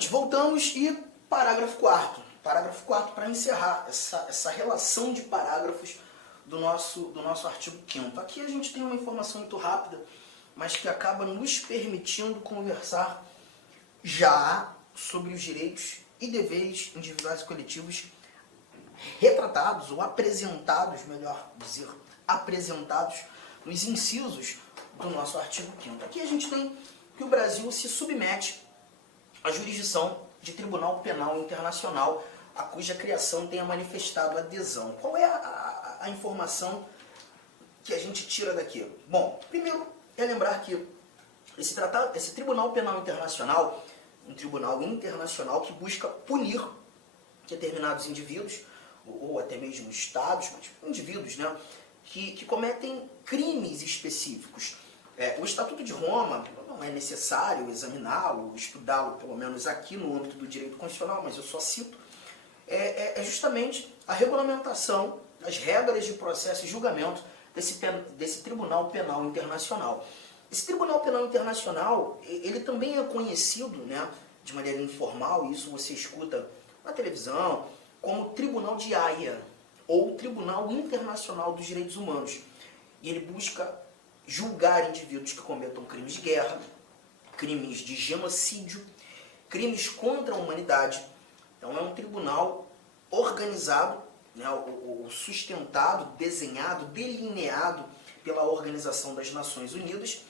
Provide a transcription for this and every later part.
gente, voltamos e parágrafo 4º. Parágrafo 4º para encerrar essa relação de parágrafos do nosso artigo 5º. Aqui a gente tem uma informação muito rápida, mas que acaba nos permitindo conversar já sobre os direitos e deveres individuais e coletivos retratados ou apresentados, melhor dizer, apresentados nos incisos do nosso artigo 5º. Aqui a gente tem que o Brasil se submete à jurisdição de Tribunal Penal Internacional, a cuja criação tenha manifestado adesão. Qual é a informação que a gente tira daqui? Bom, primeiro é lembrar que esse Tribunal Penal Internacional, um tribunal internacional que busca punir determinados indivíduos, ou até mesmo estados, mas indivíduos, né, que cometem crimes específicos. O Estatuto de Roma não é necessário examiná-lo, estudá-lo, pelo menos aqui no âmbito do direito constitucional, mas eu só cito, é justamente a regulamentação, as regras de processo e julgamento desse Tribunal Penal Internacional. Esse Tribunal Penal Internacional, ele também é conhecido, né, de maneira informal, e isso você escuta na televisão, como Tribunal de Haia, ou Tribunal Internacional dos Direitos Humanos. E ele busca julgar indivíduos que cometam crimes de guerra, crimes de genocídio, crimes contra a humanidade. Então é um tribunal organizado, né, sustentado, desenhado, delineado pela Organização das Nações Unidas.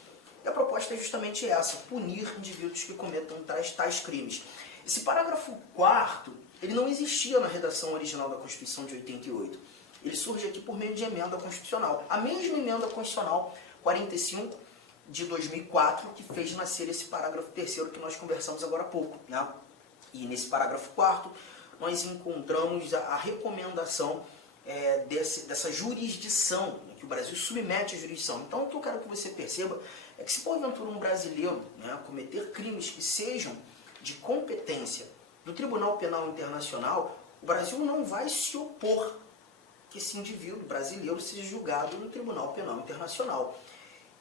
E a proposta é justamente essa, punir indivíduos que cometam tais crimes. Esse parágrafo 4º, ele não existia na redação original da Constituição de 88. Ele surge aqui por meio de emenda constitucional. A mesma emenda constitucional 45 de 2004 que fez nascer esse parágrafo 3º que nós conversamos agora há pouco, né? E nesse parágrafo 4º nós encontramos a recomendação dessa jurisdição, né, que o Brasil submete à jurisdição. Então o que eu quero que você perceba é que se porventura um brasileiro, né, cometer crimes que sejam de competência do Tribunal Penal Internacional, o Brasil não vai se opor que esse indivíduo brasileiro seja julgado no Tribunal Penal Internacional.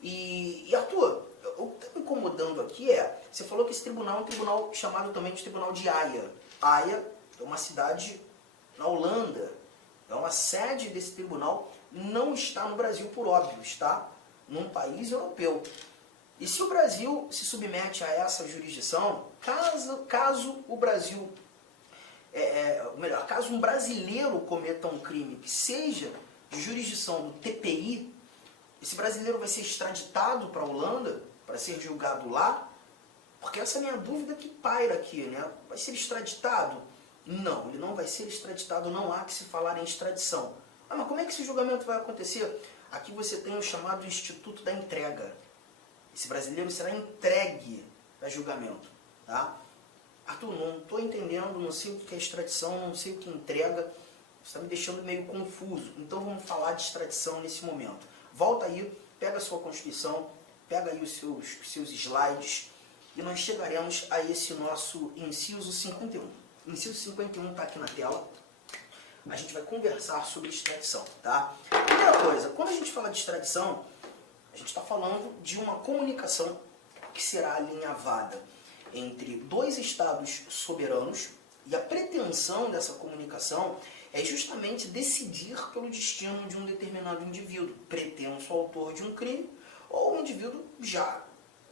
E Arthur, o que está me incomodando aqui você falou que esse tribunal é um tribunal chamado também de Tribunal de Haia. Haia é uma cidade na Holanda. Então a sede desse tribunal não está no Brasil, por óbvio, está num país europeu. E se o Brasil se submete a essa jurisdição, caso o Brasil, caso um brasileiro cometa um crime que seja de jurisdição do TPI, esse brasileiro vai ser extraditado para a Holanda para ser julgado lá? Porque essa é a minha dúvida que paira aqui, né? Vai ser extraditado? Não, ele não vai ser extraditado, não há que se falar em extradição. Ah, mas como é que esse julgamento vai acontecer? Aqui você tem o chamado Instituto da Entrega. Esse brasileiro será entregue a julgamento, tá? Arthur, não estou entendendo, não sei o que é extradição, não sei o que é entrega, você está me deixando meio confuso. Então vamos falar de extradição nesse momento. Volta aí, pega a sua Constituição, pega aí os seus slides e nós chegaremos a esse nosso inciso 51. O inciso 51 está aqui na tela. A gente vai conversar sobre extradição, tá? Primeira coisa, quando a gente fala de extradição, a gente está falando de uma comunicação que será alinhavada entre dois estados soberanos e a pretensão dessa comunicação é justamente decidir pelo destino de um determinado indivíduo, pretenso autor de um crime ou um indivíduo já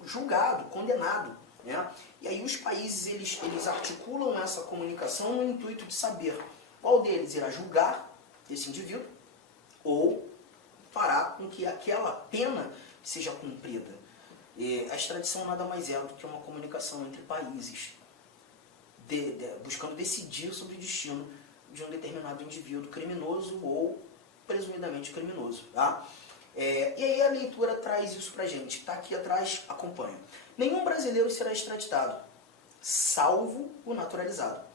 julgado, condenado, né? E aí os países eles articulam essa comunicação no intuito de saber qual deles irá julgar esse indivíduo ou fará com que aquela pena seja cumprida. A extradição nada mais é do que uma comunicação entre países, buscando decidir sobre o destino de um determinado indivíduo criminoso ou presumidamente criminoso. Tá? E aí a leitura traz isso pra gente. Está aqui atrás, acompanha. Nenhum brasileiro será extraditado, salvo o naturalizado.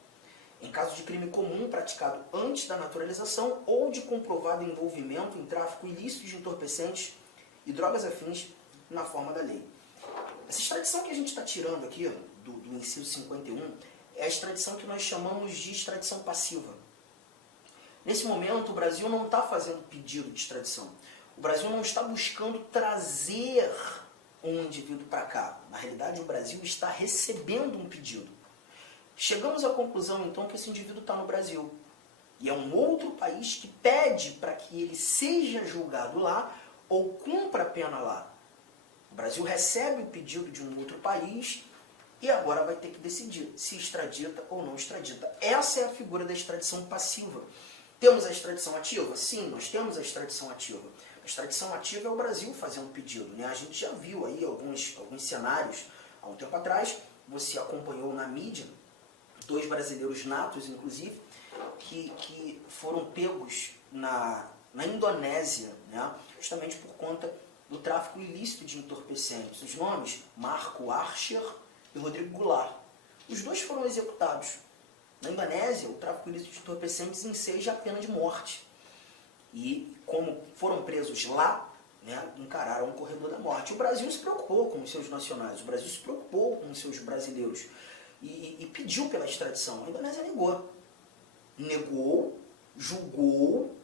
Em caso de crime comum praticado antes da naturalização ou de comprovado envolvimento em tráfico ilícito de entorpecentes e drogas afins na forma da lei. Essa extradição que a gente está tirando aqui, do inciso 51, é a extradição que nós chamamos de extradição passiva. Nesse momento, o Brasil não está fazendo pedido de extradição. O Brasil não está buscando trazer um indivíduo para cá. Na realidade, o Brasil está recebendo um pedido. Chegamos à conclusão, então, que esse indivíduo está no Brasil. E é um outro país que pede para que ele seja julgado lá ou cumpra a pena lá. O Brasil recebe o pedido de um outro país e agora vai ter que decidir se extradita ou não extradita. Essa é a figura da extradição passiva. Temos a extradição ativa? Sim, nós temos a extradição ativa. A extradição ativa é o Brasil fazendo um pedido, né? A gente já viu aí alguns cenários há um tempo atrás. Você acompanhou na mídia 2 brasileiros natos, inclusive, que foram pegos na Indonésia, né? Justamente por conta do tráfico ilícito de entorpecentes. Os nomes, Marco Archer e Rodrigo Goulart. Os 2 foram executados. Na Indonésia, o tráfico ilícito de entorpecentes enseja a pena de morte. E como foram presos lá, né, encararam o corredor da morte. O Brasil se preocupou com os seus nacionais, o Brasil se preocupou com os seus brasileiros e pediu pela extradição. A Indonésia negou. Negou, julgou,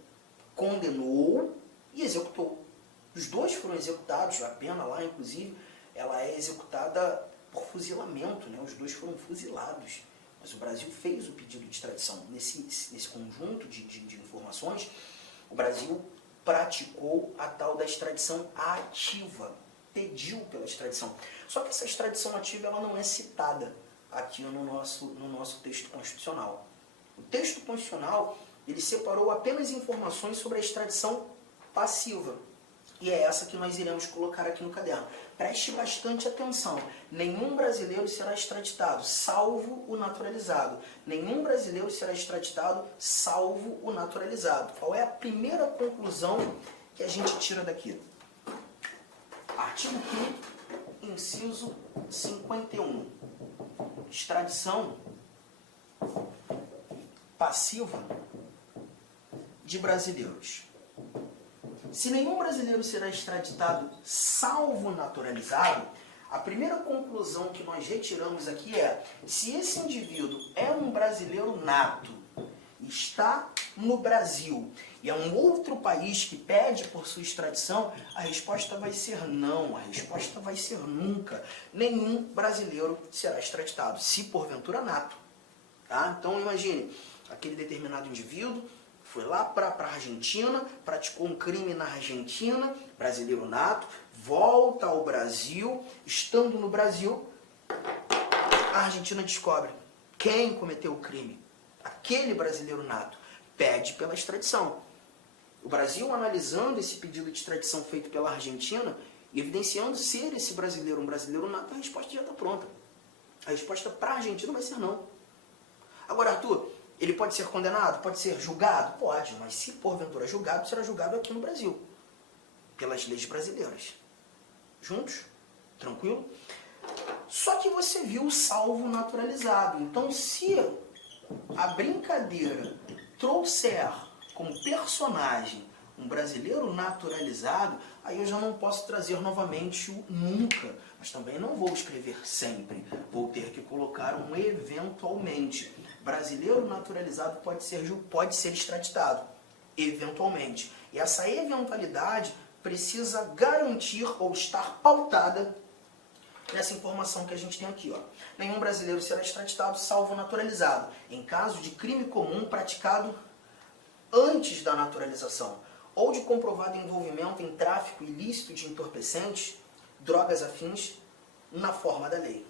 condenou e executou. Os 2 foram executados, a pena lá, inclusive, ela é executada por fuzilamento, né? Os 2 foram fuzilados. Mas o Brasil fez o pedido de extradição. Nesse conjunto de informações, o Brasil praticou a tal da extradição ativa, pediu pela extradição. Só que essa extradição ativa ela não é citada aqui no nosso texto constitucional. O texto constitucional ele separou apenas informações sobre a extradição passiva. E é essa que nós iremos colocar aqui no caderno. Preste bastante atenção. Nenhum brasileiro será extraditado, salvo o naturalizado. Nenhum brasileiro será extraditado, salvo o naturalizado. Qual é a primeira conclusão que a gente tira daqui? Artigo 5º, inciso 51. Extradição passiva de brasileiros. Se nenhum brasileiro será extraditado, salvo naturalizado, a primeira conclusão que nós retiramos aqui é: se esse indivíduo é um brasileiro nato, está no Brasil e é um outro país que pede por sua extradição, a resposta vai ser não, a resposta vai ser nunca. Nenhum brasileiro será extraditado, se porventura nato. Tá? Então imagine, aquele determinado indivíduo foi lá para a Argentina, praticou um crime na Argentina, brasileiro nato, volta ao Brasil, estando no Brasil, a Argentina descobre quem cometeu o crime. Aquele brasileiro nato pede pela extradição. O Brasil, analisando esse pedido de extradição feito pela Argentina, evidenciando ser esse brasileiro um brasileiro nato, a resposta já está pronta. A resposta para a Argentina vai ser não. Agora, Arthur, ele pode ser condenado? Pode ser julgado? Pode, mas se porventura julgado, será julgado aqui no Brasil, pelas leis brasileiras. Juntos? Tranquilo? Só que você viu o salvo naturalizado. Então, se a brincadeira trouxer como personagem um brasileiro naturalizado, aí eu já não posso trazer novamente o nunca, mas também não vou escrever sempre. Vou ter que colocar um eventualmente. Brasileiro naturalizado pode ser extraditado, eventualmente. E essa eventualidade precisa garantir ou estar pautada nessa informação que a gente tem aqui. Ó. Nenhum brasileiro será extraditado, salvo naturalizado, em caso de crime comum praticado antes da naturalização, ou de comprovado envolvimento em tráfico ilícito de entorpecentes, drogas afins, na forma da lei.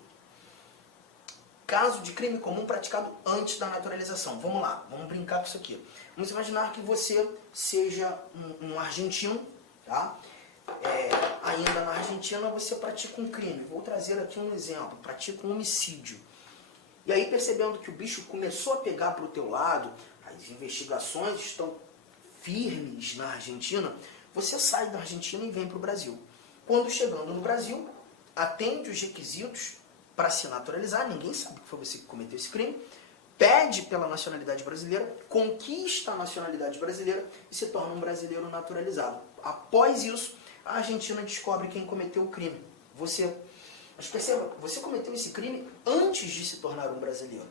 Caso de crime comum praticado antes da naturalização. Vamos lá, vamos brincar com isso aqui. Vamos imaginar que você seja um argentino, tá? Ainda na Argentina você pratica um crime. Vou trazer aqui um exemplo, pratica um homicídio. E aí, percebendo que o bicho começou a pegar para o teu lado, as investigações estão firmes na Argentina, você sai da Argentina e vem para o Brasil. Quando chegando no Brasil, atende os requisitos para se naturalizar, ninguém sabe que foi você que cometeu esse crime, pede pela nacionalidade brasileira, conquista a nacionalidade brasileira e se torna um brasileiro naturalizado. Após isso, a Argentina descobre quem cometeu o crime. Você. Mas perceba, você cometeu esse crime antes de se tornar um brasileiro.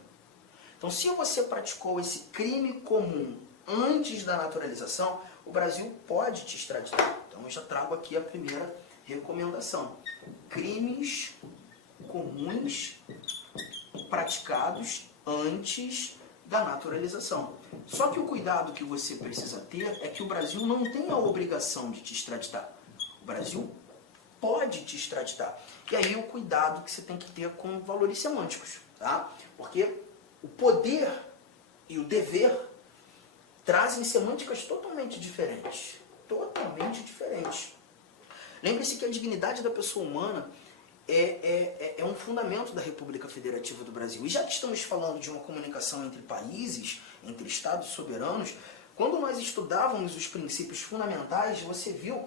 Então, se você praticou esse crime comum antes da naturalização, o Brasil pode te extraditar. Então, eu já trago aqui a primeira recomendação. Crimes comuns praticados antes da naturalização. Só que o cuidado que você precisa ter é que o Brasil não tem a obrigação de te extraditar. O Brasil pode te extraditar. E aí o cuidado que você tem que ter com valores semânticos, tá? Porque o poder e o dever trazem semânticas totalmente diferentes. Totalmente diferentes. Lembre-se que a dignidade da pessoa humana é um fundamento da República Federativa do Brasil. E já que estamos falando de uma comunicação entre países, entre estados soberanos, quando nós estudávamos os princípios fundamentais, você viu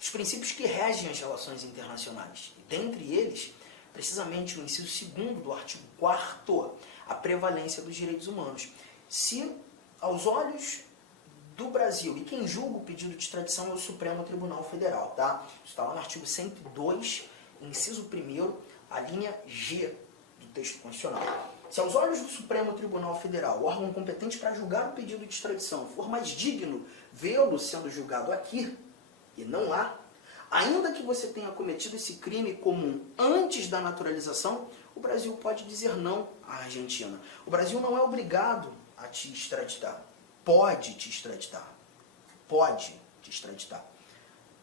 os princípios que regem as relações internacionais. E dentre eles, precisamente o inciso 2º do artigo 4º, a prevalência dos direitos humanos. Se, aos olhos do Brasil, e quem julga o pedido de extradição é o Supremo Tribunal Federal, tá? Isso está lá no artigo 102, inciso 1º, a linha G do texto constitucional. Se aos olhos do Supremo Tribunal Federal, o órgão competente para julgar o pedido de extradição, for mais digno vê-lo sendo julgado aqui e não lá, ainda que você tenha cometido esse crime comum antes da naturalização, o Brasil pode dizer não à Argentina. O Brasil não é obrigado a te extraditar. Pode te extraditar. Pode te extraditar.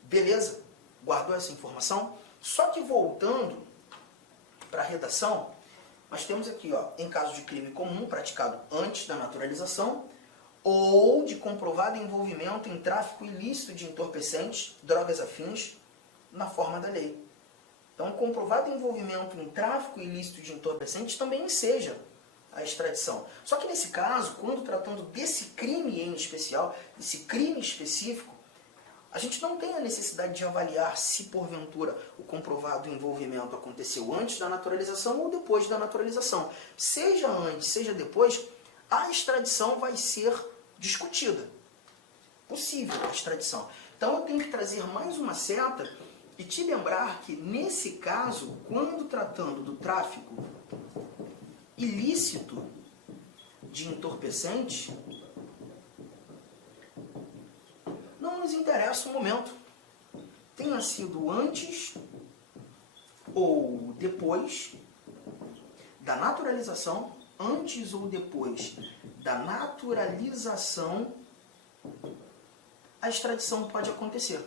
Beleza? Guardou essa informação? Só que voltando para a redação, nós temos aqui, ó, em caso de crime comum praticado antes da naturalização ou de comprovado envolvimento em tráfico ilícito de entorpecentes, drogas afins, na forma da lei. Então, comprovado envolvimento em tráfico ilícito de entorpecentes também enseja a extradição. Só que nesse caso, quando tratando desse crime em especial, desse crime específico, a gente não tem a necessidade de avaliar se, porventura, o comprovado envolvimento aconteceu antes da naturalização ou depois da naturalização. Seja antes, seja depois, a extradição vai ser discutida. Possível a extradição. Então eu tenho que trazer mais uma seta e te lembrar que, nesse caso, quando tratando do tráfico ilícito de entorpecente, não nos interessa o momento. Tenha sido antes ou depois da naturalização, antes ou depois da naturalização, a extradição pode acontecer.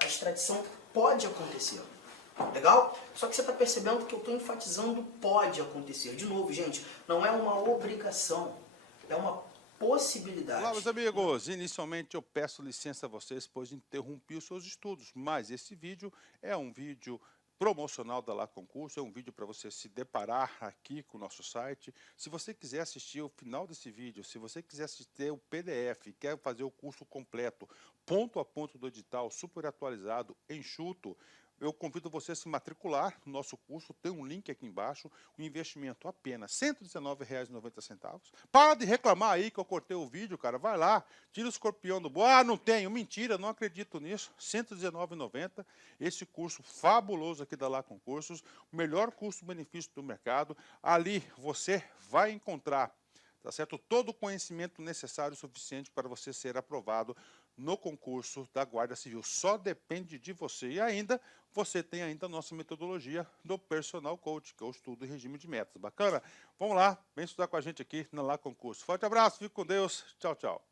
A extradição pode acontecer. Legal? Só que você está percebendo que eu estou enfatizando pode acontecer. De novo, gente, não é uma obrigação, é uma possibilidade. Olá, meus amigos. Inicialmente eu peço licença a vocês, pois interrompi os seus estudos, mas esse vídeo é um vídeo promocional da Lá Concurso, é um vídeo para você se deparar aqui com o nosso site. Se você quiser assistir o final desse vídeo, se você quiser assistir o PDF, quer fazer o curso completo, ponto a ponto do edital, super atualizado, enxuto, eu convido você a se matricular no nosso curso, tem um link aqui embaixo, o investimento apenas R$ 119,90. Para de reclamar aí que eu cortei o vídeo, cara, vai lá, tira o escorpião do bolso. Ah, não tenho, mentira, não acredito nisso, R$ 119,90, esse curso fabuloso aqui da Lá Concursos, o melhor custo-benefício do mercado, ali você vai encontrar, tá certo, todo o conhecimento necessário e suficiente para você ser aprovado no concurso da Guarda Civil. Só depende de você. E ainda, você tem ainda a nossa metodologia do Personal Coach, que é o estudo e regime de metas. Bacana? Vamos lá, vem estudar com a gente aqui na Lá Concurso. Forte abraço, fique com Deus. Tchau, tchau.